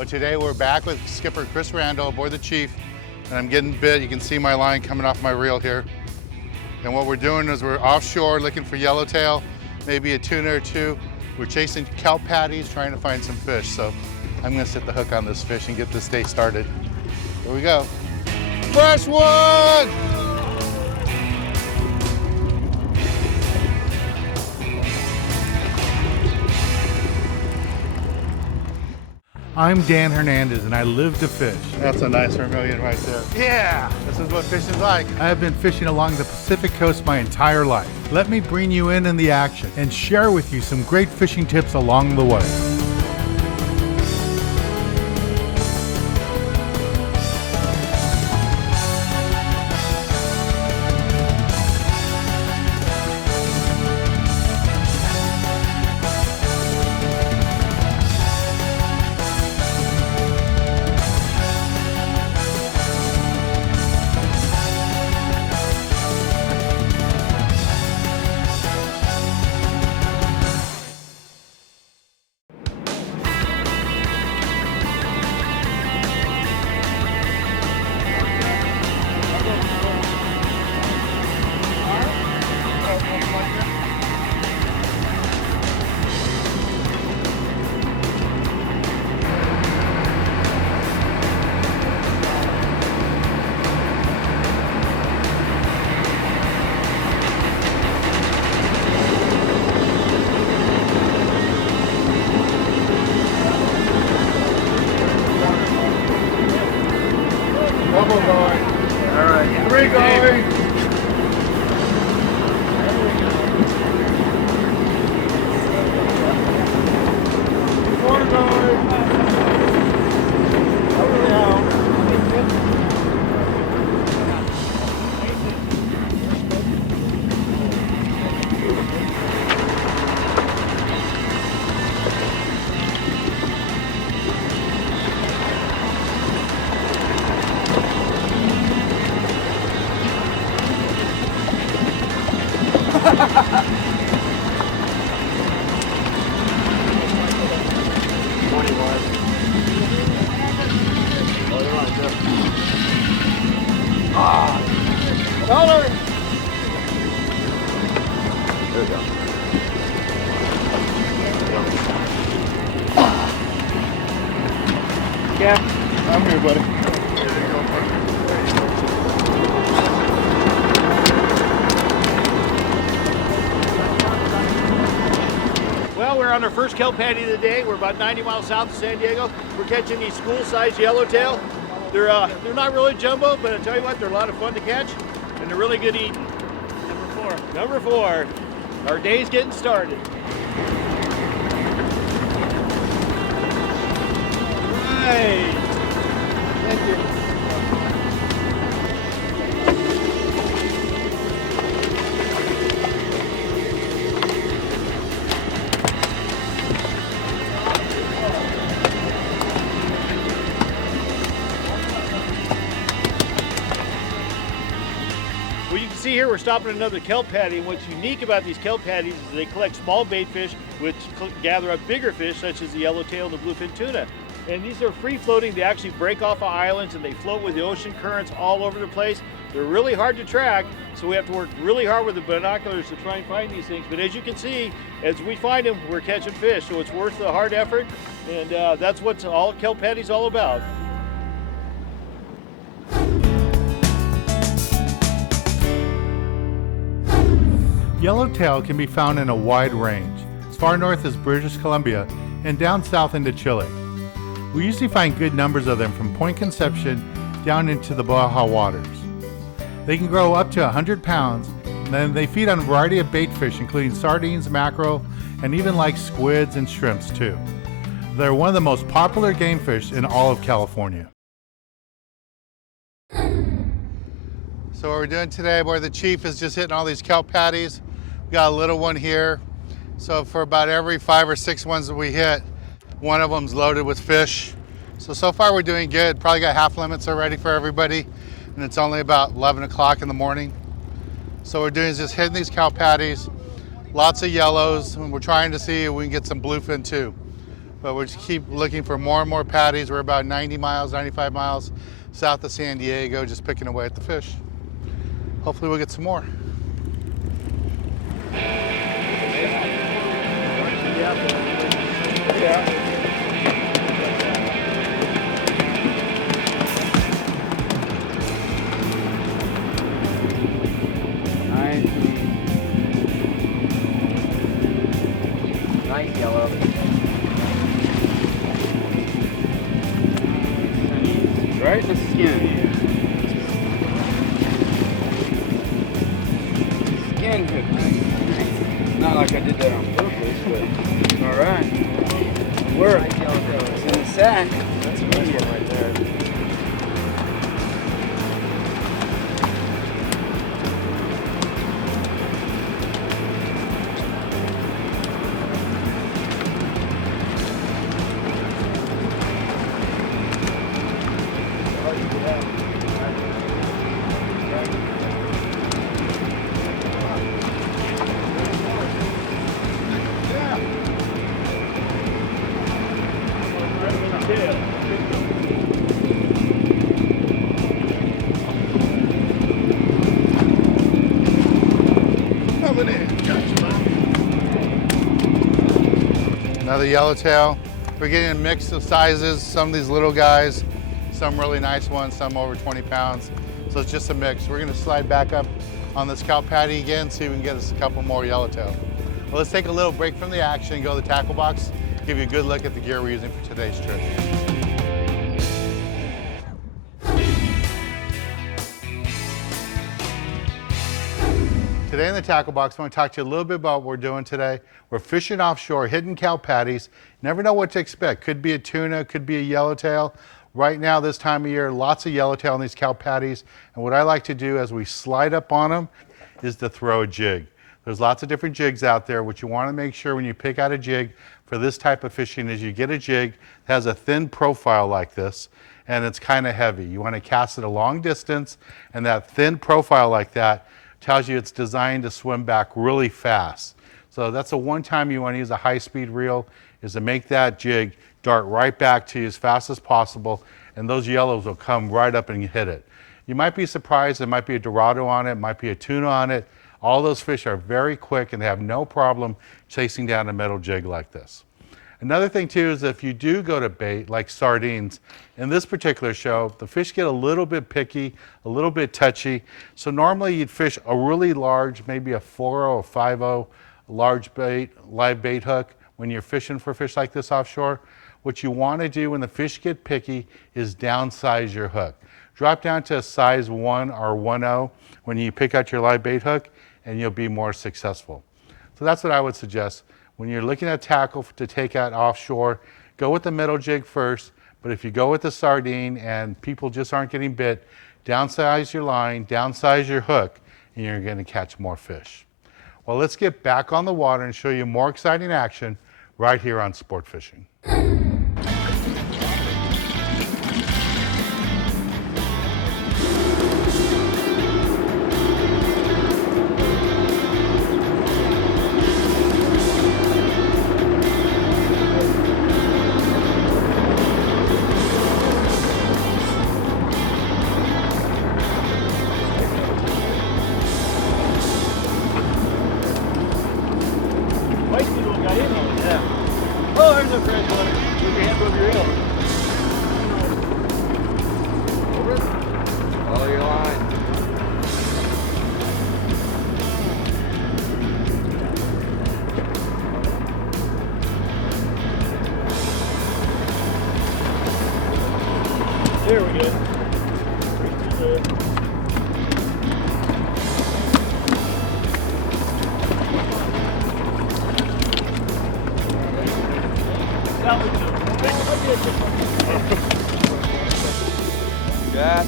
But today we're back with Skipper Chris Randall aboard the Chief, and I'm getting bit. You can see my line coming off my reel here. And what we're doing is we're offshore looking for yellowtail, maybe a tuna or two. We're chasing kelp patties, trying to find some fish. So I'm gonna set the hook on this fish and get this day started. Here we go. Fresh one! I'm Dan Hernandez and I live to fish. That's a nice vermilion right there. Yeah! This is what fishing's like. I have been fishing along the Pacific coast my entire life. Let me bring you in the action and share with you some great fishing tips along the way. Double going. All right, 3 going. Dollar. There we go. Yeah, I'm here, buddy. Well, we're on our first kelp patty of the day. We're about 90 miles south of San Diego. We're catching these school-sized yellowtail. They're not really jumbo, but I tell you what, they're a lot of fun to catch, and they're really good eating. Number four. Our day's getting started. Right. Thank you. Well, you can see here we're stopping at another kelp patty, and what's unique about these kelp patties is they collect small bait fish which gather up bigger fish such as the yellowtail and the bluefin tuna. And these are free floating. They actually break off of islands and they float with the ocean currents all over the place. They're really hard to track, so we have to work really hard with the binoculars to try and find these things. But as you can see, as we find them, we're catching fish, so it's worth the hard effort, and that's what all kelp patty's all about. Yellowtail can be found in a wide range, as far north as British Columbia and down south into Chile. We usually find good numbers of them from Point Conception down into the Baja waters. They can grow up to 100 pounds, and then they feed on a variety of bait fish, including sardines, mackerel, and even like squids and shrimps too. They're one of the most popular game fish in all of California. So what we're doing today aboard the Chief is just hitting all these kelp patties. We got a little one here. So for about every 5 or 6 ones that we hit, one of them's loaded with fish. So far we're doing good. Probably got half limits already for everybody, and it's only about 11 o'clock in the morning. So what we're doing is just hitting these kelp patties, lots of yellows, and we're trying to see if we can get some bluefin too. but we'll just keep looking for more and more patties. We're about 90 miles, 95 miles south of San Diego, just picking away at the fish. Hopefully we'll get some more. Nice yellow. Right in the skin. Skin hook. Not like I did that on purpose, but alright. Work. It's in the sack. That's a nice one right there. Another yellowtail. We're getting a mix of sizes, some of these little guys, some really nice ones, some over 20 pounds. So it's just a mix. We're gonna slide back up on this kelp patty again, see if we can get us a couple more yellowtail. Well, let's take a little break from the action and go to the tackle box, give you a good look at the gear we're using for today's trip. Today in the tackle box, I want to talk to you a little bit about what we're doing today. We're fishing offshore, hitting kelp patties. Never know what to expect. Could be a tuna, could be a yellowtail. Right now, this time of year, lots of yellowtail in these kelp patties. And what I like to do as we slide up on them is to throw a jig. There's lots of different jigs out there. What you want to make sure when you pick out a jig for this type of fishing is you get a jig that has a thin profile like this, and it's kind of heavy. You want to cast it a long distance, and that thin profile like that tells you it's designed to swim back really fast. So that's the one time you want to use a high-speed reel, is to make that jig dart right back to you as fast as possible, and those yellows will come right up and hit it. You might be surprised, there might be a Dorado on it, might be a tuna on it. All those fish are very quick and they have no problem chasing down a metal jig like this. Another thing too is if you do go to bait like sardines, in this particular show, the fish get a little bit picky, a little bit touchy. So normally you'd fish a really large, maybe a 4-0 or 5-0 large bait, live bait hook when you're fishing for fish like this offshore. What you want to do when the fish get picky is downsize your hook. Drop down to a size 1 or 1-0 when you pick out your live bait hook, and you'll be more successful. So that's what I would suggest. When you're looking at tackle to take out offshore, go with the metal jig first, but if you go with the sardine and people just aren't getting bit, downsize your line, downsize your hook, and you're gonna catch more fish. Well, let's get back on the water and show you more exciting action right here on Sport Fishing. Oh, there's a freshwater. Put your hand over your reel. Follow your line. There we go. Right through there. Yeah.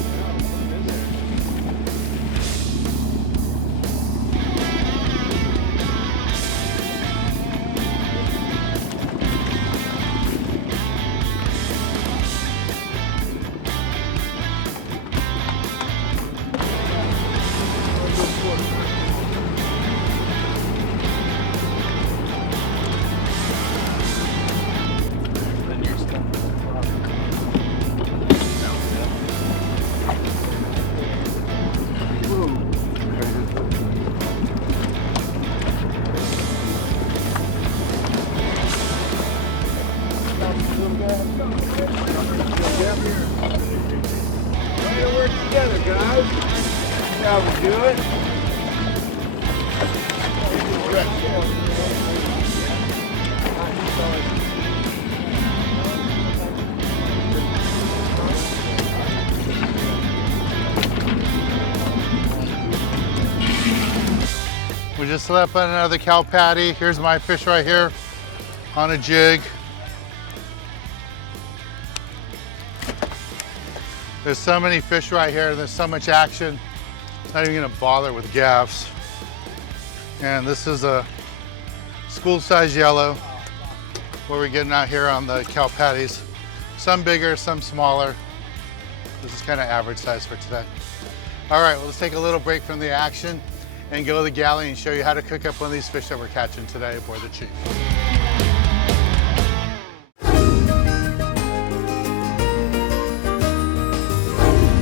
guys. That's how we do it. We just set up another kelp patty. Here's my fish right here on a jig. There's so many fish right here. There's so much action. Not even gonna bother with gaffs. And this is a school-size yellow. What we're getting out here on the kelp patties. Some bigger, some smaller. This is kind of average size for today. All right, well, let's take a little break from the action and go to the galley and show you how to cook up one of these fish that we're catching today aboard the Chief.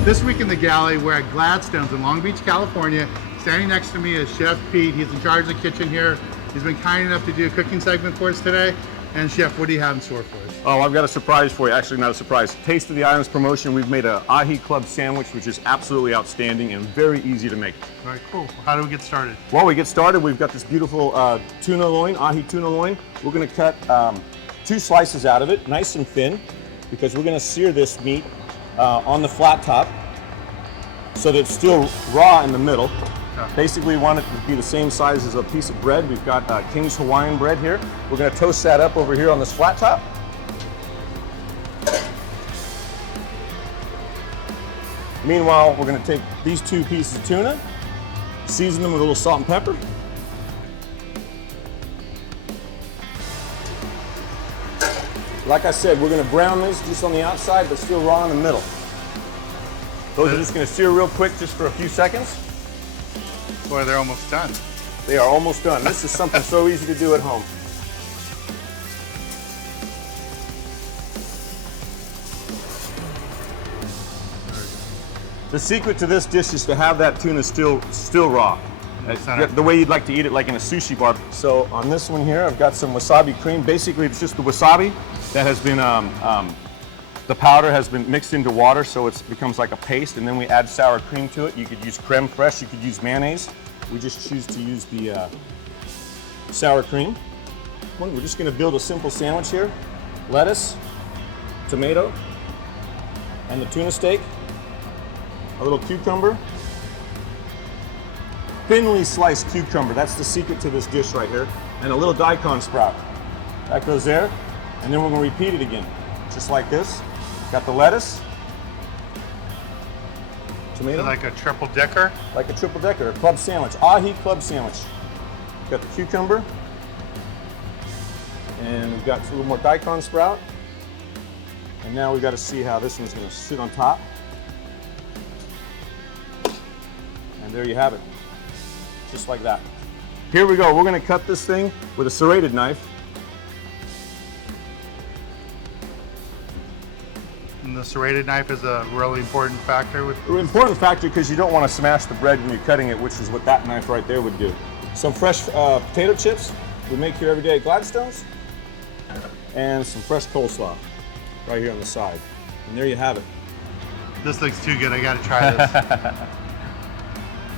This week in the galley, we're at Gladstone's in Long Beach, California. Standing next to me is Chef Pete. He's in charge of the kitchen here. He's been kind enough to do a cooking segment for us today. And Chef, what do you have in store for us? Oh, I've got a surprise for you. Actually, not a surprise. Taste of the Islands promotion. We've made a ahi club sandwich, which is absolutely outstanding and very easy to make. All right, cool. How do we get started? While we get started, we've got this beautiful tuna loin, ahi tuna loin. We're going to cut 2 slices out of it, nice and thin, because we're going to sear this meat on the flat top so that it's still raw in the middle. Basically, we want it to be the same size as a piece of bread. We've got King's Hawaiian bread here. We're going to toast that up over here on this flat top. Meanwhile, we're going to take these 2 pieces of tuna, season them with a little salt and pepper. Like I said, we're going to brown this just on the outside, but still raw in the middle. Those are just going to sear real quick, just for a few seconds. Boy, they're almost done. They are almost done. This is something so easy to do at home. The secret to this dish is to have that tuna still raw. The way you'd like to eat it, like in a sushi bar. So on this one here, I've got some wasabi cream. Basically, it's just the wasabi that has been, the powder has been mixed into water, so it becomes like a paste, and then we add sour cream to it. You could use creme fraiche, you could use mayonnaise. We just choose to use the sour cream. We're just gonna build a simple sandwich here. Lettuce, tomato, and the tuna steak. A little cucumber. Thinly sliced cucumber, that's the secret to this dish right here. And a little daikon sprout. That goes there, and then we're gonna repeat it again. Just like this. Got the lettuce. Tomato. Like a triple decker? Like a triple decker, a club sandwich, ahi club sandwich. Got the cucumber. And we've got a little more daikon sprout. And now we've got to see how this one's gonna sit on top. And there you have it, just like that. Here we go, we're gonna cut this thing with a serrated knife. And the serrated knife is a really important factor. An important factor because you don't want to smash the bread when you're cutting it, which is what that knife right there would do. Some fresh potato chips we make here every day at Gladstone's. And some fresh coleslaw right here on the side. And there you have it. This looks too good, I gotta try this.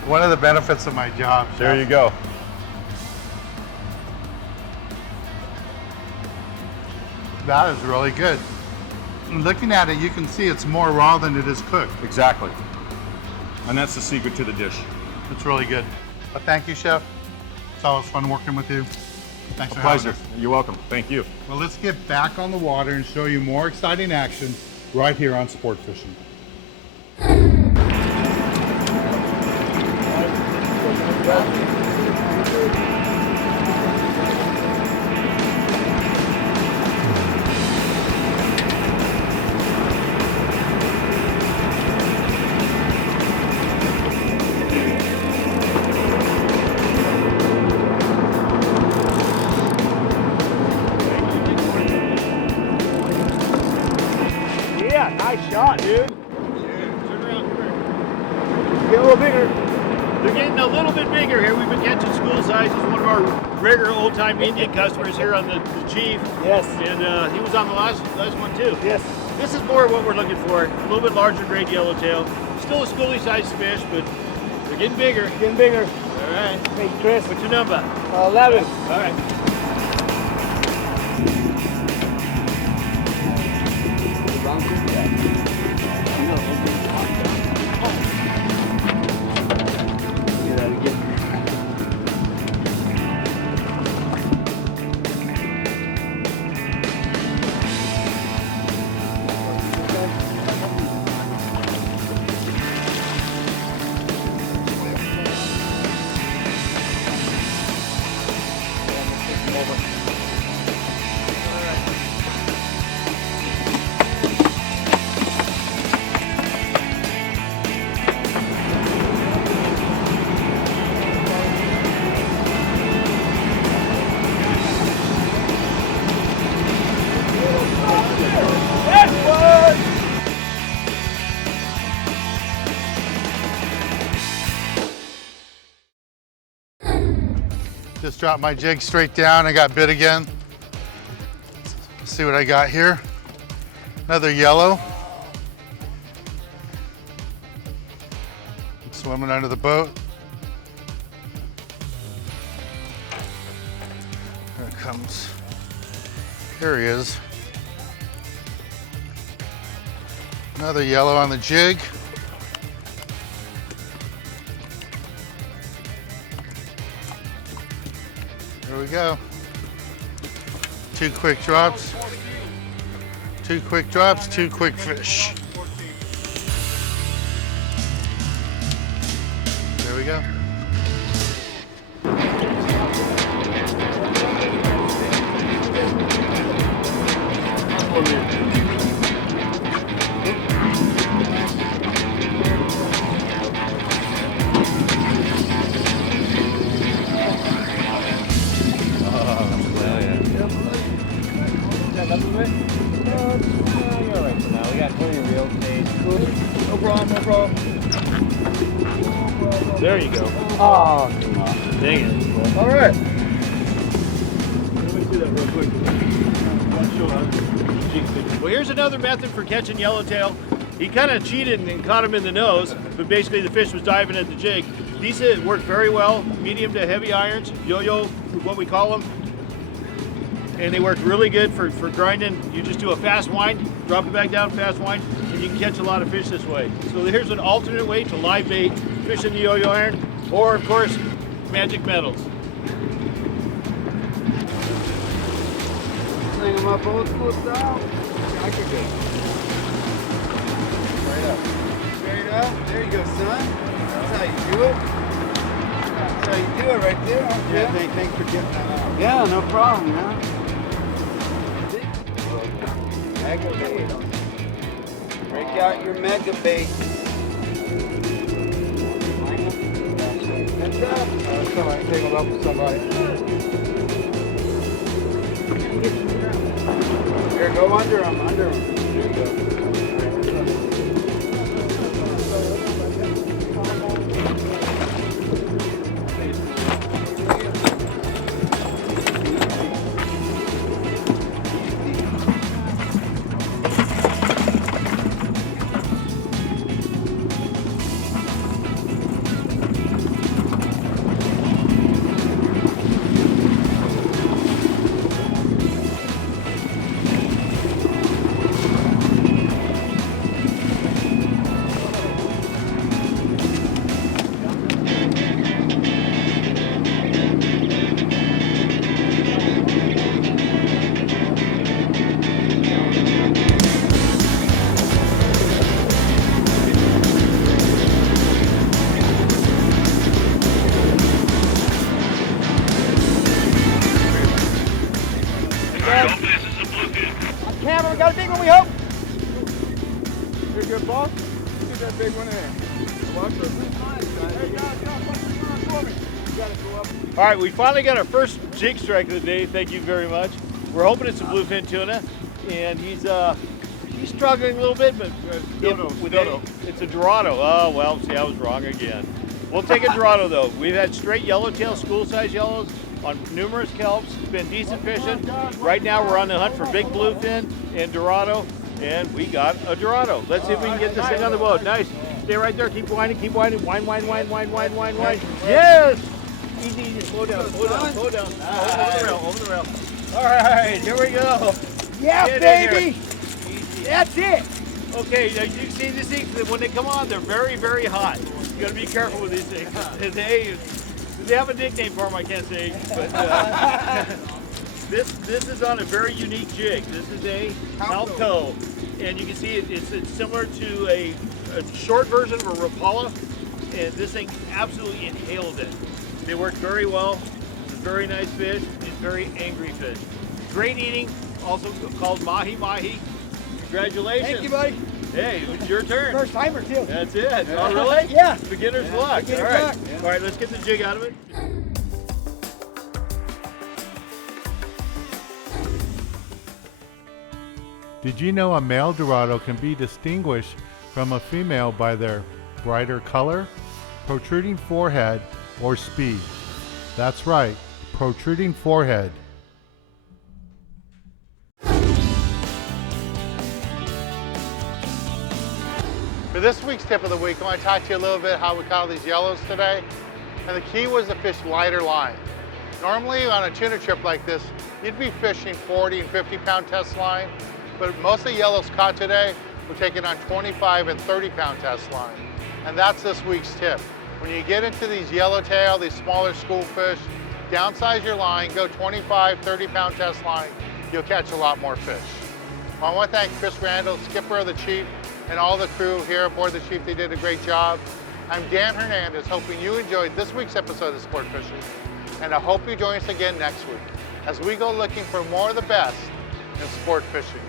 One of the benefits of my job, Chef. There you go. That is really good. Looking at it, you can see it's more raw than it is cooked. Exactly. And that's the secret to the dish. It's really good. But thank you, Chef. It's always fun working with you. Thanks for having us. You're welcome. Thank you. Well, let's get back on the water and show you more exciting action right here on Sport Fishing. Yeah, nice shot, dude. Turn around, come here. Get a little bigger. They're getting a little bit bigger here. We've been catching school sizes. One of our regular old-time Indian customers here on the Chief. Yes. And he was on the last one too. Yes. This is more what we're looking for. A little bit larger grade yellowtail. still a schoolie sized fish, but they're getting bigger. Getting bigger. All right. Thank you, Chris. What's your number? 11. All right. Just dropped my jig straight down. I got bit again. Let's see what I got here. Another yellow. Swimming under the boat. Here it comes. Here he is. Another yellow on the jig. There we go. 2 quick drops. 2 quick drops, 2 quick fish. There we go. No problem, no problem. There you go. Oh, Dang it. all right. Let me do that real quick. Well, here's another method for catching yellowtail. He kind of cheated and caught him in the nose, but basically the fish was diving at the jig. These work very well, medium to heavy irons, yo-yo, what we call them. And they work really good for grinding. You just do a fast wind, drop it back down, fast wind, and you can catch a lot of fish this way. So here's an alternate way to live bait, fish in the yo-yo iron, or of course, magic metals. Sling them up old school style. Like a bait. Straight up. Straight up. There you go, son. That's how you do it. That's how you do it right there. Yeah, thanks for getting that out. Yeah, no problem, man. Mega bait. Break out your mega bait. That's up. Somebody take them up with somebody. Here, go under them, under them. There you go. Camera, we got a big one, we hope. Here's your boss. Get that big one in. Watch those lines, guys. All right, we finally got our first jig strike of the day. Thank you very much. We're hoping it's a bluefin tuna, and he's struggling a little bit, but it's a Dorado. Oh well, see, I was wrong again. We'll take a Dorado though. We've had straight yellowtail, school-size yellows on numerous kelps. It's been decent fishing. Right now we're on the hunt for big bluefin and Dorado, and we got a Dorado. Let's see if we can get this thing on the boat. Nice. Stay right there. Keep winding. Keep winding. Wind, wind, wind, wind, wind, wind, wind. Yes. Easy, easy. Slow down. Slow down. Slow down. Over the rail. Over the rail. All right. Here we go. Yeah, Get baby. That's it. Okay. Now you see these things when they come on, they're very, very hot. You got to be careful with these things. They have a nickname for them. I can't say, but this is on a very unique jig. This is a kelp toe, and you can see it's similar to a short version of a Rapala, and this thing absolutely inhaled it. They worked very well. It's a very nice fish. It's a very angry fish. Great eating, also called mahi mahi. Congratulations. Thank you, buddy. Hey, it's your turn. First timer too. That's it. Oh, really? Yeah. Beginner's luck. Beginner's All right. luck. All right, let's get the jig out of it. Did you know a male Dorado can be distinguished from a female by their brighter color, protruding forehead, or speed? That's right, protruding forehead. For this week's tip of the week, I want to talk to you a little bit how we caught these yellows today. And the key was to fish lighter line. Normally on a tuna trip like this, you'd be fishing 40 and 50 pound test line, but most of the yellows caught today were taken on 25 and 30 pound test line. And that's this week's tip. When you get into these yellowtail, these smaller school fish, downsize your line, go 25, 30 pound test line, you'll catch a lot more fish. Well, I want to thank Chris Randall, skipper of the Chief, and all the crew here aboard the Chief. They did a great job. I'm Dan Hernandez, hoping you enjoyed this week's episode of Sport Fishing, and I hope you join us again next week as we go looking for more of the best in sport fishing.